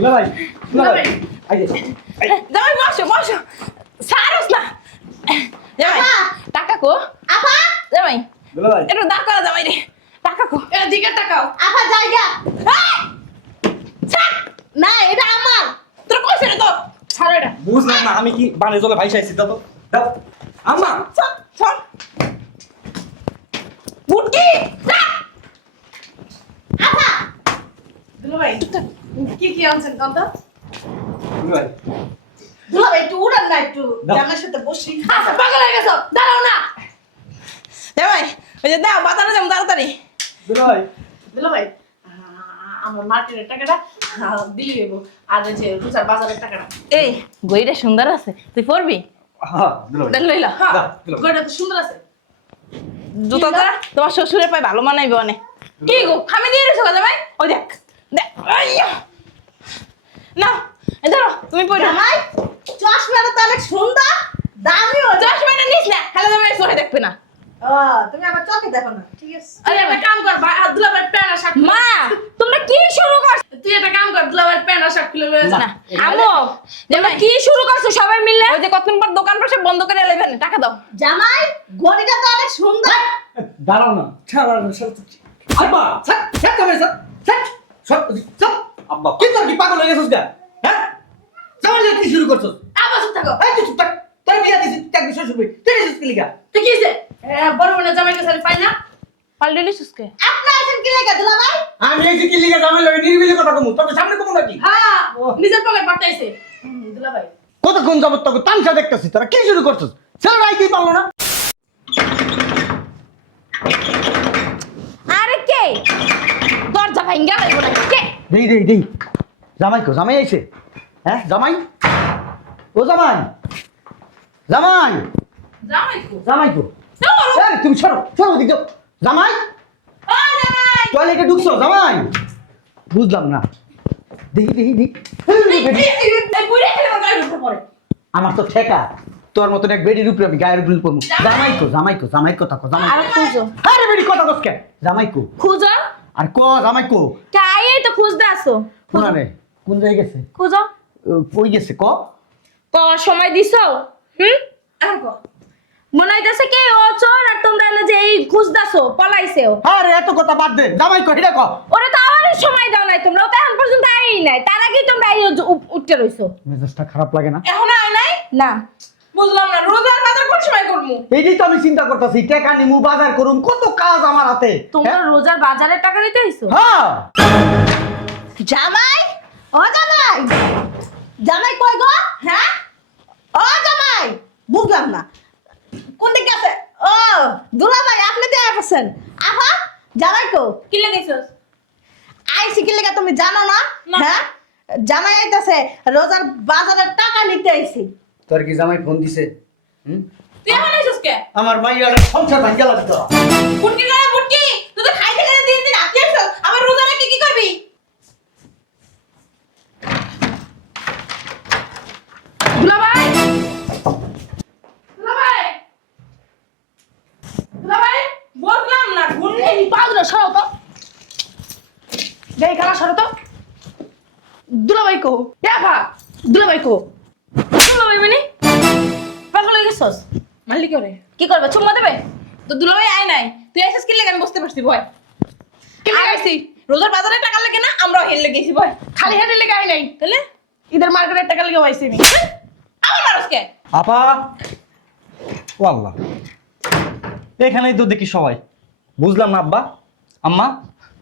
দুলা ভাই আইছে জামাই বসো বসো সারস না জামাই টাকা কো আপা জামাই দুলা ভাই একটু দাঁড় করা জামাই রে টাকা কো এদিকে তাকাও আপা জায়গা ছাড় না এটা আমার তোর কইছে রে তো ছাড় এটা বুঝলাম না আমি কি বানে জলে ভাইসাইছি দাও তো দাও আম্মা ছাড় ছাড় বুটকি আপা দুলাভাই কি আনছেন কত দুলা ভাই দুলাভাই একটু উড়ান না একটু দাও। জামার সাথে বসি আচ্ছা পাগল হয়ে গেছো দাঁড়াও না জামাই ওই যে দাও বাতানো যাম তাড়াতাড়ি দুলা ভাই দুলাভাই আমার মার্কেটের টাকাটা দিলি দেবো আর ওই যে রুচার বাজারের টাকাটা এই গইটা সুন্দর আছে তুই পরবি হ্যাঁ দুলা ভাই দেখ লইলা হ্যাঁ দাও, দুলাভাই। গয়টা তো সুন্দর আছে জুতাটা তোমার শ্বশুরের পায়ে ভালো মানাইবে অনেক কি গো খামে দিয়ে রেছো জামাই ওই দেখ দেখ আইয়া না এই ধরো তুমি পড়ো জামাই চশমাটা তো অনেক সুন্দর দামিও চশমাটা নিস না খালি জামাই চোখে দেখবে না ও তুমি আমার চোখে দেখো না ঠিক আছে আরে একটা কাম কর দুলাভাই প্যান্ট আর শার্ট মা তোমরা কি শুরু করছো তুই একটা কাম কর দুলাভাই প্যান্ট আর শার্ট খুলে লয়ে যা না আমো তোমরা কি শুরু করছো সবাই মিলে ওই যে কতক্ষণ পর দোকান পাশে বন্ধ করে এলেবেন টাকা দাও জামাই ঘড়িটা তো অনেক সুন্দর দাঁড়াও না ছাড় আব্বা ছাড় ছাড় কবে ছাড় ছাড় সব সব আব্বা কি তোর কি পাগল হয়ে গেছিস গা হ্যাঁ জামাই কি শুরু করছস আবার চুপ থাকো এই তুই চুপ থাক তোর বিয়া দিছিস তুই একদম শ্বশুর তুই এসেছিস কি লিগা তুই কি হইছে বড় বোনের জামাইকে শাড়ি পাই না পাল্টে নিছিসকে আপনি আছেন কি লাগে দুলাভাই আমি এই যে কি লিগা জামাই লগে নির্বিলি কথা কমু তোর সামনে কমু নাকি হ্যাঁ নিজের পকেট পাঠাইছে দুলাভাই কতক্ষণ যাবত তোকে তামসা দেখতেছি তোরা কি শুরু করছস ছেলেরা আইতেই পারলো না আরে কে দরজা ভাঙ্গা লাগব না কে দেই জামাই কো জামাই আইছে হ্যাঁ জামাই ও জামাই জামাই জামাই কো জামাই কো এই তুমি সরো ওদিকে যাও জামাই ও জামাই টয়লেটে ঢুকছো জামাই বুঝলাম না দেখি এই বুড়ি খেলে আমার গায়ে ঢুকে পড়ে আমার তো ঠেকা তোর মতন এক বেডির উপরে আমি গায়ের উপরে পড়বো জামাই কো থাকো জামাই আর খুঁজো আরে বেডি কথা কস কে জামাই কো খুঁজো আর কো জামাই কো কাই তো খুঁজতে আসো কোন রে কোন জায়গায় গেছে খুঁজো কই গেছে ক কর সময় দিছো আর কো মনে হইতাছে কি ও চোর আর তোমরা এলে যে এই খুঁজতাছো পলাইছেও আরে এত কথা বাদ দে জামাই কো হিডা কো ওরা তো আমারও সময় দাও নাই তোমরা ও তো এখন পর্যন্ত আইই নাই তার আগেই তোমরা এই উঠতে রইছো মেজাজটা খারাপ লাগে না এখন আয় নাই না বুঝলাম না রোজার বাজার কোন সময় করমু এইটাই তো আমি চিন্তা করতেছি টাকা নিমু বাজার করুম কত কাজ আমার হাতে তোমরা রোজার বাজারের টাকা নিতে হইছো হ্যাঁ জামাই ও জামাই জামাই কই গো হ্যাঁ ও জামাই বুঝলাম না কোন দিকে আছে ও দুলাভাই আপনি তো আসছেন আহা জামাই কো কি লাগাইছস আইসি কি লাগা তুমি জানো না না। হ্যাঁ জামাই আইতাছে রোজার বাজারের টাকা নিতে আইছি তোর কি জামাই ফোন দিছে তুই এখন আইছস কে আমার মাইয়ার সংসার ভাঙ্গা লাগতো ফুটকি গায়ে ফুটকি তুই তো খাইতে গেলে দিন আতি আইছস আমার রোজা রেখে কি করবি দুলাভাই দুলাভাই দুলাভাই বুঝলাম না ঘুরনি পাগলা সরো তো দেই খালা সরো তো দুলাভাই কো দেখা দুলাভাই কো দুলাভাই মানে পাগল হয়ে গেছস মারলি করে কি করবে চুম্মা দেবে তো দুলাভাই আয় নাই তুই আইছিস কি লাগে আমি বুঝতে পারছি ভয় কি লাগে আইছি রোজার বাজারে টাকা লাগে না আমরাও হেল লেগেছি ভয় খালি হাতে লেগে আই নাই তাহলে ঈদের মার্কেটের টাকা লেগে আইছি আমি আমার মানুষ কে আপা ও আল্লাহ এখানেই তো দেখি সবাই বুঝলাম না আব্বা আম্মা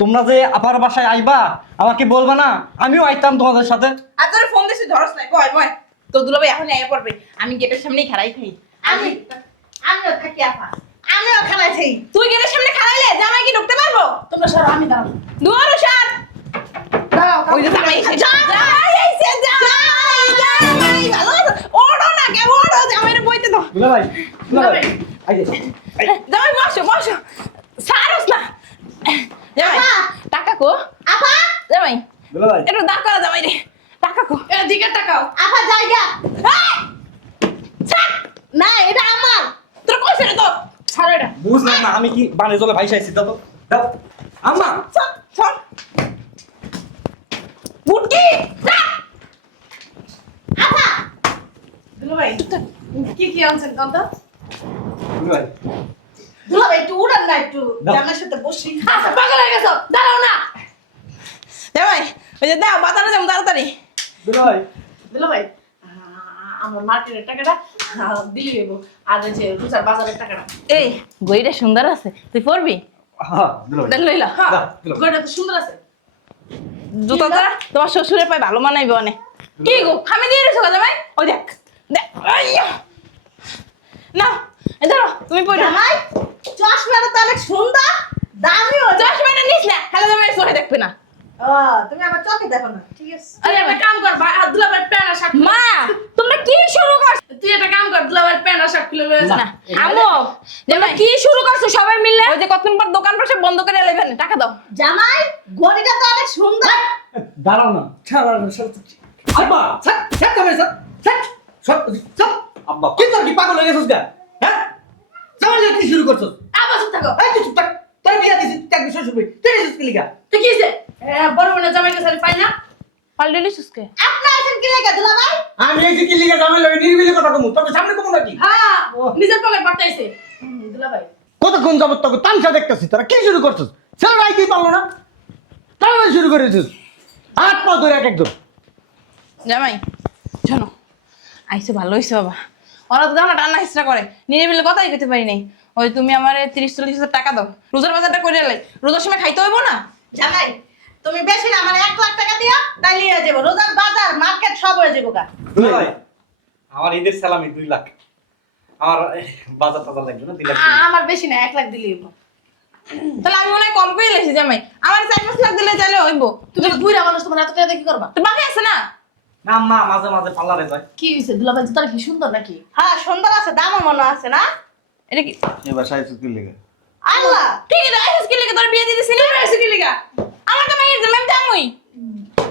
তোমরা যে আপার বাসায় আইবা আমাকে বলবা না আমিও আইতাম তোমাদের সাথে আর তোর ফোন দিছি ধরস নাই ভয় ভয় তো দুলাভাই এখন আয় পড়বে আমি গেটের সামনেই খাড়াই খাই আমিও থাকি আপা আমিও খালাইছি তুই গেটের সামনে খাড়াইলে জামাই কি ঢুকতে পারবো তোমরা সরো আমি দাঁড়াবো দুয়ারো সার দাঁড়াও ওই যে জামাই এসে জামাই আইছে জামাই ভালো ওড়ো না কে ওড়ো জামাইরে বইতে দাও দুলা ভাই আইছে জামাই বসো বসো সারস না জামাই আপা! টাকা কো আপা জামাই দুলা ভাই একটু দাঁড় করা জামাই রে টাকা কো এদিকে টাকাও আপা জায়গা ছাড় না এটা আমার তোর কইছে রে তো ছাড় এটা বুঝলাম না আমি কি বানে জলে ভাইসাইছি দাও তো দাও আম্মা ছাড় ছাড় বুটকি দুলা ভাই কি আনছেন কত দুলা ভাই দুলা ভাই একটু উড়ান না, একটু দাও। জামাইয়ের সাথে বসি। আচ্ছা পাগল হয়ে গেছো, দাঁড়াও না। জামাই ওই যে দাও বাজারে যাবো তাড়াতাড়ি। দুলা ভাই দুলা ভাই আমার মার্কেটের টাকাটা দিলি দেবো, আর এই যে রোজার বাজারের টাকাটা। এই গইটা সুন্দর আছে, তুই পরবি? হ্যাঁ দুলা ভাই দেখ লইলা হ্যাঁ দাও, দুলা ভাই। গয়টা তো সুন্দর আছে। জুতাটা তোমার শ্বশুরের পায়ে ভালো মানাইবে অনেক। কি গো খামে দিয়ে রেছো জামাই? ওই দেখ দেখ আইয়া না এই ধরো তুমি পরে জামাই চশমাটা তো অনেক সুন্দর, দামিও। চশমাটা নিস না, হ্যালো জামাই চোখে দেখবে না। ও, তুমি আমার চোখে দেখো না, ঠিক আছে? আরে একটা কাম কর, দুলা ভাই প্যান্ট আর শার্ট। মা তোমরা কি শুরু করছো? তুই একটা কাম কর, দুলা ভাই প্যান্ট আর শার্ট খুলে লয়ে যা। না আমো তোমরা কি শুরু করছো সবাই মিলে? ওই যে কতক্ষণ পর দোকান পাশে বন্ধ করে এলেবেন, টাকা দাও। জামাই ঘড়িটা তো অনেক সুন্দর। দাঁড়াও না ছাড়া আব্বা ছাড় ছাড় কবে ছাড় ছাড় সব সব আব্বা কি তোর কি পাগল হয়ে গেছিস গা? হ্যাঁ জামাই কি শুরু করছস? আবার চুপ থাকো। এই তুই চুপ থাক, তোর বিয়া দিছিস তুই একদম শ্বশুর বাড়ি, তুই এসেছিস কি লিগা? তুই কি হইছে? বড় বোনের জামাইকে শাড়ি পাই না? পাল্টে লিসুসকে আপনি আছেন কি লেগে দুলা ভাই? আমি এই যে কি লিগা জামাই লগে নিরিবিলি কথা কমু, তোকে সামনে কমু নাকি? হ্যাঁ ও। নিজের পকেট পাঠাইছে। দুলা ভাই কতক্ষণ যাবত তোকে তামসা দেখতেছি, তোরা কি শুরু করছস? ছেলেরা আইতেই পারলো না, তাই শুরু করেছিস হাত পা ধরে এক একজন। জামাই শোনো, আইসে ভালো হয়েছে বাবা। ওরা তো জানো টান্না হিসরা করে, নিরিবিলি কথাই কইতে পারি নাই। ওই তুমি আমার 30-40 হাজার টাকা দাও, রোজার বাজারটা করে এলে। রোজার সময় খাইতে হইব না? জামাই তুমি বেশি না, আমার 1 লাখ টাকা দিও, তাইলে হয়ে যাবো। রোজার বাজার মার্কেট সব হয়ে যাবো গা। দুলা ভাই আমার ঈদের সালামি 2 লাখ, আমার বাজার টাজার লাগবে না 2 লাখ। আমার বেশি না, 1 লাখ দিলেই হইব। তাহলে আমি মনে হয় কল করে লেছি জামাই, আমার 4-5 লাখ দিলে চাইলে হইব। তুমি বুইরা মানুষ, তোমার এত টাকা দিয়ে কি করবা? তো বাকি আছে না? না মা মাঝে মাঝে পার্লারে যায়। কি হইছে? দুলা ভাই জুতাটা কি সুন্দর নাকি? হ্যাঁ সুন্দর আছে, দামও মনে আছে না? এটা কি এই বাসায় চুক্তির লেগে আল্লাহ ঠিক আছে? আইসিস কি লেগে তোর বিয়ে দিয়ে দিছিস? আইছে কি লিগা? আমার তো মাইয়ের জামাই জামুই।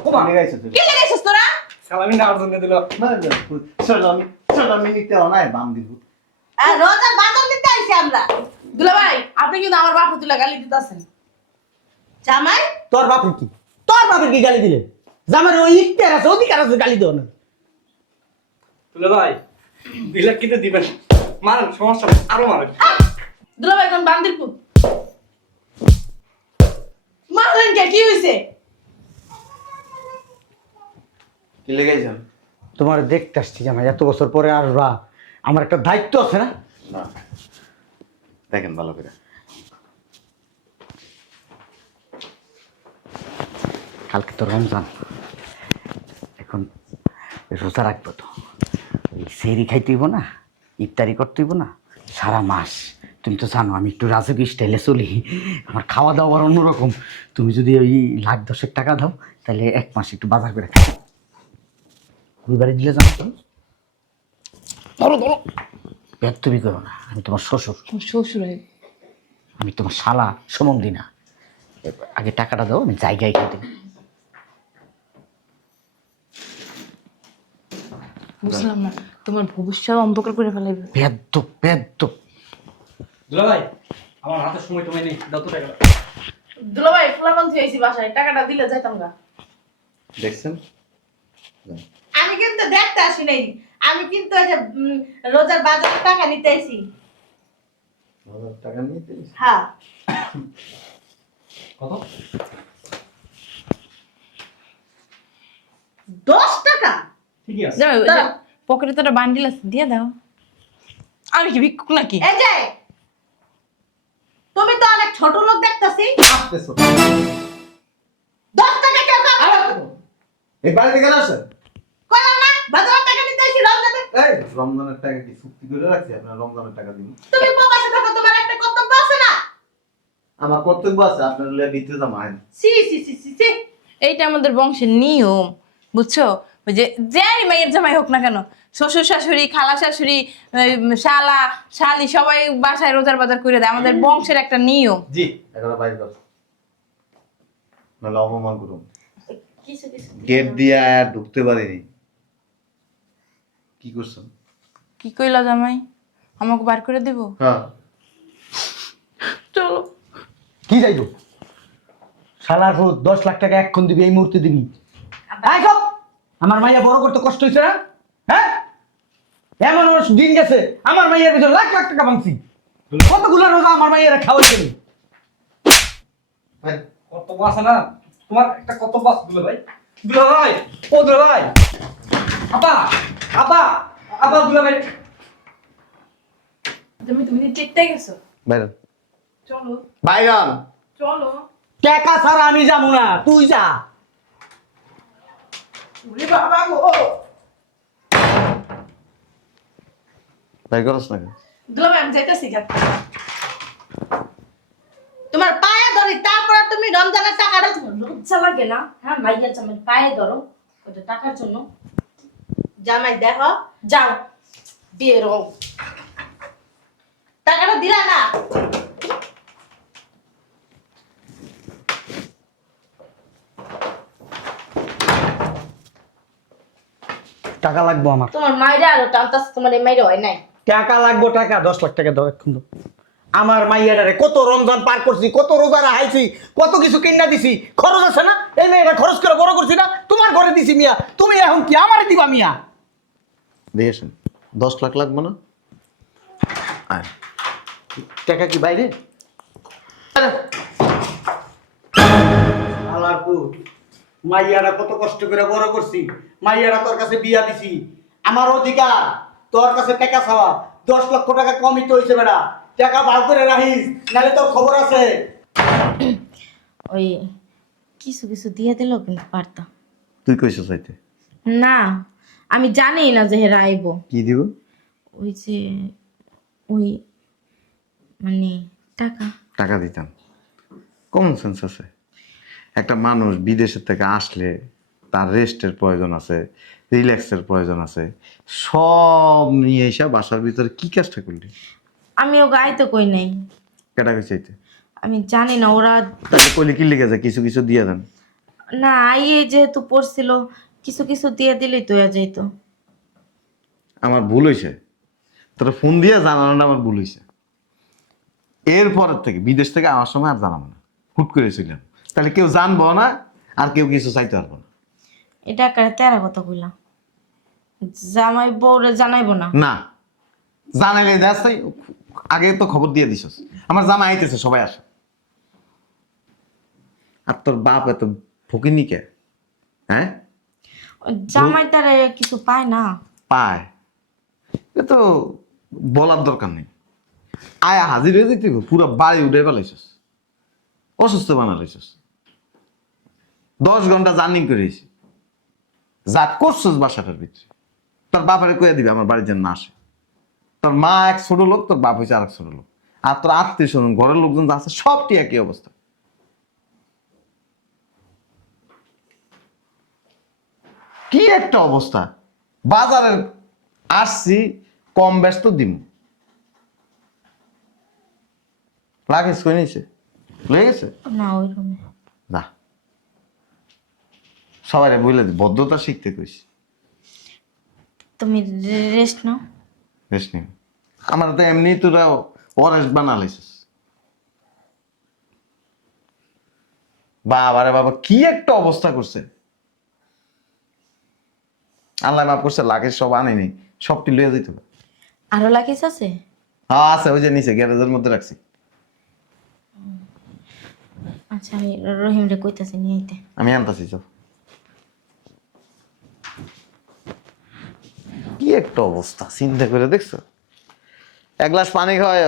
ওমা লেগে আইছে কি লেগেছিস তোরা? সালামি নেওয়ার জন্য দিল। আমি নিতে নাই বাম দিব আর রোজার বাজার নিতে আইছি আমরা। দুলা ভাই আপনি কিন্তু আমার বাপ তুলা গালি দিতেছেন। জামাই তোর বাপের কি, তোর বাপের কি গালি দিলে? জামার ওই ইখতিয়ার আছে, অধিকার আছে গালি দেওয়া না। তুলে ভাই 2 লাখ কিন্তু দিবেন, মারেন সমস্যা নেই, আরো মারেন। দুলা ভাই কোন বান্দির পুত? মারলেন কে? কি হইছে? কি লেগে আইছেন? তোমার দেখতে আসছি জামাই, এত বছর পরে আসবা, আমার একটা দায়িত্ব আছে না? না দেখেন ভালো করে। কালকে তো রমজান, এখন রোজা রাখবো তো, ওই সেহরি খাইতে হইব না, ইফতারি করতে হইব না সারা মাস। তুমি তো জানো আমি একটু রাজকীয় স্টাইলে চলি, আমার খাওয়া দাওয়ার অন্যরকম। তুমি যদি ওই 1,10,000 টাকা দাও তাহলে 1 মাস একটু বাজার করে খাই। রবিবারে দিলে জানো তো, ধরো ধরো পেট তুমি করো না, আমি তোমার শ্বশুর, তোর শ্বশুর হয়ে আমি তোমার শালা সমন্ধি না। আগে টাকাটা দাও, আমি জায়গায় খেতে। বুঝলাম না, তোমার ভবিষ্যৎ অন্ধকার করে ফেলাইবে। পেদ্য পেদ্য। দুলা ভাই আমার হাতে সময় তোমায় নেই, দাও তো টাকা। দুলা ভাই ফুলাপান থুই আইছি বাসায়, টাকাটা দিলে যাইতাম গা। দেখছেন? আমি কিন্তু দেখতে আসি নাই, আমি কিন্তু ওই যে রোজার বাজারের টাকা নিতে আইছি। টাকা নিতে হ্যাঁ কত? 10 টাকা। ঠিকই আছে। জামাই ওই যে দাও। পকেটে তো একটা বান্ডিল আছে, দিয়ে দাও। আমি কি ভিক্ষুক নাকি? এই যে তুমি তো অনেক ছোট লোক দেখতাছি, আসতেছো 10 টাকা কেউ কাম এই বাড়িতে গেল আসেন। করো না। বাজারের টাকা নিতে আইছি রমজানে। এই রমজানের টাকা কি চুক্তি করে রাখছি? আপনার রমজানের টাকা দিন। তুমি প্রবাসে থাকো, তোমার একটা কর্তব্য আছে না? আমার কর্তব্য আছে, আপনার লে দিতে দাম আইন। সি সি সি সি সি। এইটা আমাদের বংশের নিয়ম, বুঝছো? ওই যে যাই মাইয়ের জামাই হোক না কেন, শ্বশুর শাশুড়ি, খালা শাশুড়ি, শালা শালি সবাই বাসায় রোজার বাজার করে দেয়, আমাদের বংশের একটা নিয়ম। জি এখন বাইরে কর, নাহলে অপমান করুন। কিছু কিছু গেট দিয়ে ঢুকতে পারিনি। কি করছেন? কি কইলা জামাই? আমাকে বার করে দেব? হ্যাঁ চলো। কি যাইব? শালার হোক 10 লাখ টাকা এক্ষণ দিবি, এই মুহূর্তে দিবি। আমার মাইয়া বড় করতে কষ্ট হয়েছে না? হ্যাঁ, এমন আমার দিন গেছে আমার মাইয়ের ভিতরে লাখ লাখ টাকা ভাঙছি। কতগুলো রোজা আমার মাইয়েরা খাওয়াইছেন। ভাই, কর্তব্য আছে না তোমার, একটা কর্তব্য আছে দুলা ভাই। দুলা ভাই, ও দুলা ভাই, আপা আপা আপা, দুলা ভাই। তুমি টেকতে গেছো? বাইরন চলো বাইরন চলো। টাকা ছাড়া আমি যাবো না, তুই যা। ওরে বাবা গো, ভাই করস না কেন? দুলাভাই আমি যাইতেছি গা। তোমার পায়ে ধরি, তারপরে তুমি রমজানের টাকাটা লজ্জা লাগে না? হ্যাঁ, মাইয়া জামাই পায়ে ধরো ওটা টাকার জন্য। জামাই দেখো, যাও বের হও। টাকাটা দিলা না? টাকা লাগবো আমার, তোমার মাইরা আরো টানতাস, তোমার এই মাইরা হয় নাই। টাকা লাগবো, টাকা 10 লাখ টাকা দাও এখন দাও। আমার মাইয়াটারে কত রমজান পার করছি, কত রোজা রাখাইছি, কত কিছু কিনা দিছি, খরচ আছে না? এই মেয়েটা খরচ করে বড় করছি না, তোমার ঘরে দিছি মিয়া, তুমি এখন কি আমারে দিবা মিয়া? দিয়েছেন 10 লাখ লাগবে না? আর টাকা কি বাইরে? আলারপুর মাইয়ারা কত কষ্ট করে বড় করছি, মাইয়ারা তোর কাছে বিয়া দিছি, আমার অধিকার তোর কাছে টাকা চাওয়া। 10 লক্ষ টাকা কমই তো হয়েছে বেড়া, টাকা ভাগ করে রাখিস, নাহলে তোর খবর আছে। ওই কিছু কিছু দিয়ে দিলেও কিন্তু পারতাম। তুই কইছিস চাইতে? না, আমি জানি না যে হেরা আইব। কি দিব? ওই যে ওই মানে টাকা। টাকা দিতাম। কমন সেন্স আছে। একটা মানুষ বিদেশের থেকে আসলে তার রেস্টের প্রয়োজন আছে, রিল্যাক্সের প্রয়োজন আছে, সব নিয়ে এসে বাসার ভিতরে কি কাজটা করলি? আমিও গাইতে কই নাই, কেটাকে চাইতে? আমি জানি না ওরা। তাহলে কইলি কি লিখে যায় কিছু কিছু দিয়ে দেন? না, আইয়ে যেহেতু পড়ছিল কিছু কিছু দিয়ে দিলেই তো হয়ে যেত। আমার ভুল হয়েছে, তোরা ফোন দিয়ে জানানোটা আমার ভুল হয়েছে। এরপরের থেকে বিদেশ থেকে আমার সময় আর জানাবো না, হুট করে ছিলাম, তাহলে কেউ জানবো না আর কেউ কিছু চাইতে পারবো না। এটা একটা তেরা কথা কইলা, জামাই বউরে জানাইবো না? না, জানাইলে দেখ আগে তো খবর দিয়ে দিছস আমার জামা আইতেছে, সবাই আসে। আর তোর বাপ এত ফকিনি কে? হ্যাঁ, জামাই তারা কিছু পায় না। পায়, এ তো বলার দরকার নেই। আয়া হাজির হয়ে যেতে পুরো বাড়ি উঠে ফেলাইছস, অসুস্থ বানালাইছস। 10 ঘন্টা জার্নি করেছি, জাত করছস বাসাটার ভিতরে। তোর বাপারে কয়ে দিবে আমার বাড়ির যেন না আসে। তোর মা এক ছোট লোক, তোর বাপ হয়েছে আরেক ছোট লোক, আর তোর আত্মীয় স্বজন ঘরের লোকজন যা আছে সবটি একই অবস্থা। কি একটা অবস্থা! বাজারে আসছি, কম ব্যস্ত দিম লাগেজ কই নিয়েছে, লয়ে গেছে না ওই রুমে। না, সবাই বলে দি ভদ্রতা শিখতে কইছি। তুমি রেস্ট নাও। বেশ নি, আমার তো এমনি তোরা অরেস্ট বানালাইছিস। বাবা রে বাবা, কি একটা অবস্থা করছে! আল্লাহ মাফ করছে, লাগেজ সব আনেনি, সবটি লইয়া যেতে হবে। আরো লাগিস আছে? হ্যাঁ আছে, ওই যে নিচে গ্যারেজের মধ্যে রাখছি। আচ্ছা, আমি রহিমরে কইতাছি নিয়ে আইতে। আমি আনতাছি, চল। কি একটা অবস্থা চিন্তা করে দেখছো? এক গ্লাস পানি খাওয়ায়